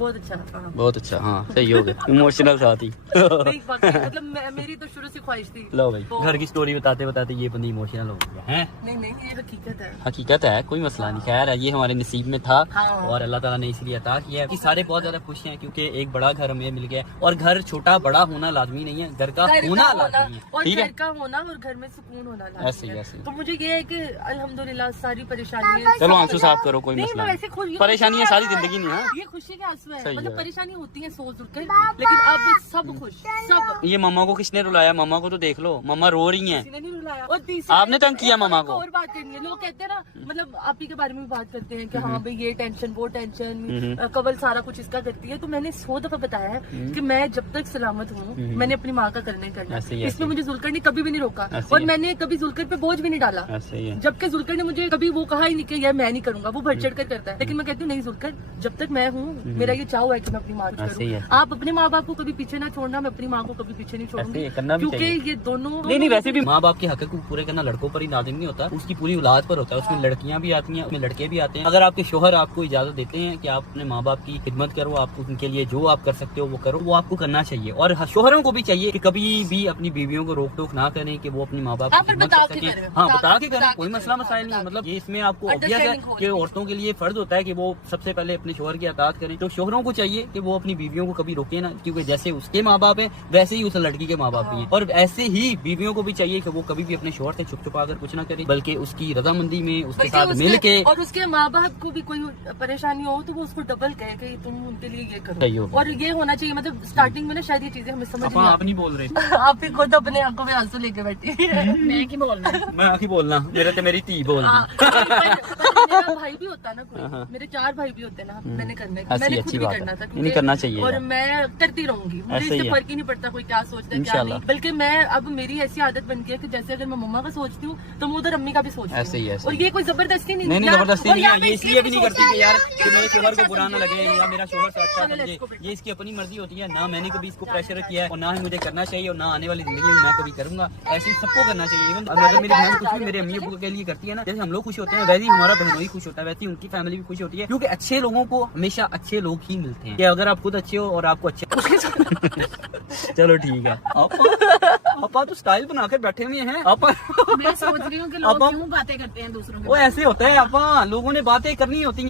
بہت اچھا بہت اچھا. ہاں صحیح ہو گیا, ایموشنل ساتھ ہی. مطلب میری تو شروع سے خواہش تھی. لو بھائی گھر کی سٹوری بتاتے بتاتے یہ بندی ایموشنل ہو گیا ہے. نہیں یہ حقیقت ہے. حقیقت ہے, کوئی مسئلہ نہیں. خیر ہے, یہ ہمارے نصیب میں تھا اور اللہ تعالیٰ نے اس لیے عطا کیا ہے کہ سارے بہت زیادہ خوش ہیں کیونکہ ایک بڑا گھر ہمیں مل گیا. اور گھر چھوٹا بڑا ہونا لازمی نہیں ہے, گھر کا ہونا لازمی ہے. اور ٹھیک ہے, گھر کا ہونا اور گھر میں سکون ہونا ایسے لازمی ہی ہے. ایسے ہی. تو مجھے یہ ہے کہ الحمدللہ ساری پریشانیاں. چلو آنسو صاف کرو, کوئی مسئلہ نہیں. پریشانی ہے ساری زندگی نہیں ہے. یہ خوشی کے آنسو ہے, صحیح مطلب ہے. پریشانی ہوتی ہے سوچ کر, لیکن اب سب خوش سب. یہ ماما کو کس نے رلایا؟ ماما کو تو دیکھ لو, ماما رو رہی ہیں. کسی نے نہیں رلایا. اور آپ نے تنگ کیا ماما کو. اور بات کرنی ہے, لوگ کہتے ہیں نا مطلب آپ ہی کے بارے میں بات کرتے ہیں کہ ہاں بھائی یہ ٹینشن وہ ٹینشن, قبل سارا کچھ اس کا کرتی ہے. تو میں نے 100 دفعہ بتایا ہے کہ میں جب تک سلامت ہوں میں نے اپنی ماں کا کرنا ہی کرنا. اس میں مجھے ذوالقر نے کبھی بھی نہیں روکا اور میں نے کبھی ذوالقر پہ بوجھ بھی نہیں ڈالا, جبکہ ذوالقر نے مجھے کبھی وہ کہا ہی نہیں کہ یار میں نہیں کروں گا. وہ بڑھ چڑھ کر کرتا ہے, لیکن میں کہتی ہوں نہیں ذوالقر, جب تک میں ہوں میرا یہ چاہو ہے کہ میں اپنی ماں کو کروں. آپ اپنے ماں باپ کو کبھی پیچھے نہ چھوڑنا, میں اپنی ماں کو کبھی پیچھے نہیں چھوڑوں گی, کیونکہ یہ دونوں نہیں ویسے بھی ماں باپ کے حق کو پورے کرنا لڑکوں پر ہی لازم نہیں ہوتا, اس کی پوری اولاد پر ہوتا ہے. اس میں لڑکیاں بھی آتی ہیں, اس میں لڑکے بھی آتے ہیں. اگر آپ کے شوہر آپ کو اجازت دیتے ہیں کہ آپ اپنے ماں باپ کی خدمت کرو, آپ ان کے لیے جو آپ کر سکتے ہو وہ کرو, وہ آپ کو کرنا چاہیے. اور شوہروں کو بھی چاہیے کہ کبھی بھی اپنی بیویوں کو روک ٹوک نہ کریں کہ وہ اپنی ماں باپ کی خدمت کر سکیں. ہاں بتا کے کریں, کوئی مسئلہ مسائل نہیں. مطلب یہ اس میں آپ کو obvious ہے کہ عورتوں کے لیے فرض ہوتا ہے کہ وہ سب سے پہلے اپنے شوہر کی اطاعت کریں. تو شوہروں کو چاہیے کہ وہ اپنی بیویوں کو کبھی روکیں نا, کیونکہ جیسے اس کے ماں باپ ہیں ویسے ہی اس لڑکی کے ماں باپ بھی ہیں. اور ایسے ہی بیویوں کو بھی چاہیے کہ وہ کبھی بھی اپنے شوہر سے چھپ چھپا کر کچھ نہ کریں, بلکہ اس کی رضامندی میں اس کے ساتھ مل کے. اور اس کے ماں باپ کو بھی کوئی پریشانی ہو تو وہ اس کو ڈبل کہے کہ تم ان کے لیے یہ کرو. اور یہ ہونا چاہیے, مطلب اسٹارٹنگ میں نا شاید یہ چیزیں ہمیں سمجھ نہیں. آپ نہیں بول رہے, آپ بھی خود اپنے آنکھوں میں آنسو لے کے بیٹھی. میں کی بولنا, میں کی بولنا, میرے تو میری تھی بول. میرا بھائی بھی ہوتا نا کوئی, میرے 4 بھائی بھی ہوتے نا, میں نے کرنا ہے, میں نے خود بھی کرنا تھا, نہیں کرنا چاہیے. اور میں کرتی رہوں گی, مجھے اس سے فرق ہی نہیں پڑتا کوئی کیا سوچتا ہے کیا نہیں. بلکہ میں اب میری ایسی عادت بن گئی ہے کہ جیسے اگر میں مما کا سوچتی ہوں تو میں ادھر امی کا بھی سوچتی ہوں. اور یہ کوئی زبردستی نہیں, زبردستی نہیں ہے. یہ اس لیے بھی نہیں کرتی کہ یار کہ میرے شوہر کو برا نہ لگے یا میرا شوہر سے اچھا سمجھے. یہ اس کی اپنی مرضی ہوتی ہے, نہ میں نے کبھی اس کو پریشر کیا ہے اور نہ ہی مجھے کرنا چاہیے, اور نہ آنے والی زندگی میں کبھی کروں گا. ایسے سب کو کرنا چاہیے. ایون اگر میری بہن کچھ بھی میرے امی ابو کے لیے کرتی ہے نا, جیسے ہم لوگ خوش ہوتے ہیں ویسے ہی ہمارا بہنوئی خوش ہوتا ہے, ویسے ہی ان کی فیملی بھی خوش ہوتی ہے. کیونکہ اچھے لوگوں کو ہمیشہ اچھے لوگ ہی ملتے ہیں, کہ اگر آپ خود اچھے ہو اور آپ کو اچھے. چلو ٹھیک ہے, آپ تو اسٹائل بنا کر بیٹھے ہوئے ہیں. میں سوچ رہی ہوں کہ لوگ کیوں باتیں کرتے ہیں دوسروں کے, وہ ایسے ہوتا ہے, آپ لوگوں نے باتیں کرنی ہوتی ہیں.